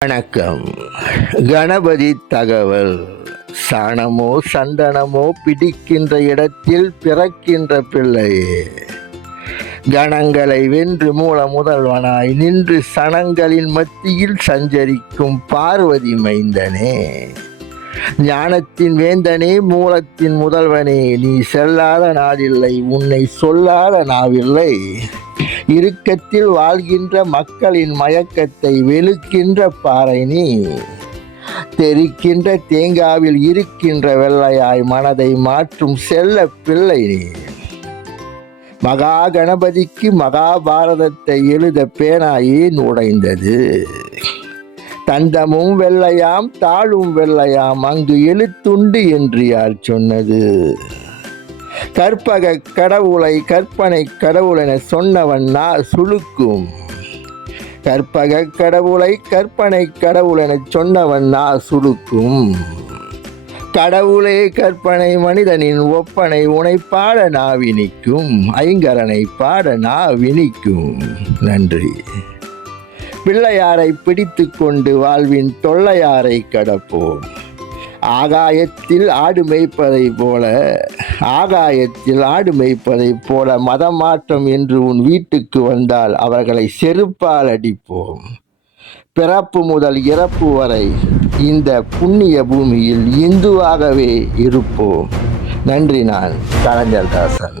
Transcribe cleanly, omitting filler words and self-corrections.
வணக்கம். கணபதி தகவல். சாணமோ சந்தனமோ பிடிக்கின்ற இடத்தில் பிறக்கின்ற பிள்ளையே, கணங்களை வென்று மூல முதல்வனாய் நின்று சனங்களின் மத்தியில் சஞ்சரிக்கும் பார்வதி மைந்தனே, ஞானத்தின் வேந்தனே, மூலத்தின் முதல்வனே, நீ செல்லாத நாடில்லை, உன்னை சொல்லாத நாவில்லை. இறுக்கத்தில் வாழ்கின்ற மக்களின் மயக்கத்தை வெளுக்கின்ற பாறை நீ, தெரிக்கின்ற தேங்காவில் இருக்கின்ற வெள்ளையாய் மனதை மாற்றும் செல்ல பிள்ளை நீ. மகா கணபதிக்கு மகாபாரதத்தை எழுத பேனாயின் உடைந்தது. தந்தமும் வெள்ளையாம் தாளும் வெள்ளையாம், அங்கு எழுத்துண்டு என்று யார் சொன்னது? கற்பக கடவுளை கற்பனை கடவுள் என சொன்னவன் நான் சுழுக்கும். கற்பக கடவுளை கற்பனை கடவுள் என சொன்னவன் நான் சுழுக்கும். கடவுளே கற்பனை மனிதனின் ஒப்பனை, உனை பாட நாவினிக்கும், ஐங்கரனை பாட நாவினிக்கும். நன்றி. பிள்ளையாரை பிடித்து கொண்டு வாழ்வின் தொல்லையாரை கடப்போம். ஆகாயத்தில் ஆடு மேய்ப்பதை போல, ஆகாயத்தில் ஆடு மேய்ப்பதை போல மதமாற்றம் என்று உன் வீட்டுக்கு வந்தால் அவர்களை செருப்பால் அடிப்போம். பிறப்பு முதல் இறப்பு வரை இந்த புண்ணிய பூமியில் இந்துவாகவே இருப்போம். நன்றி. நான் கலைஞர் தாசன்.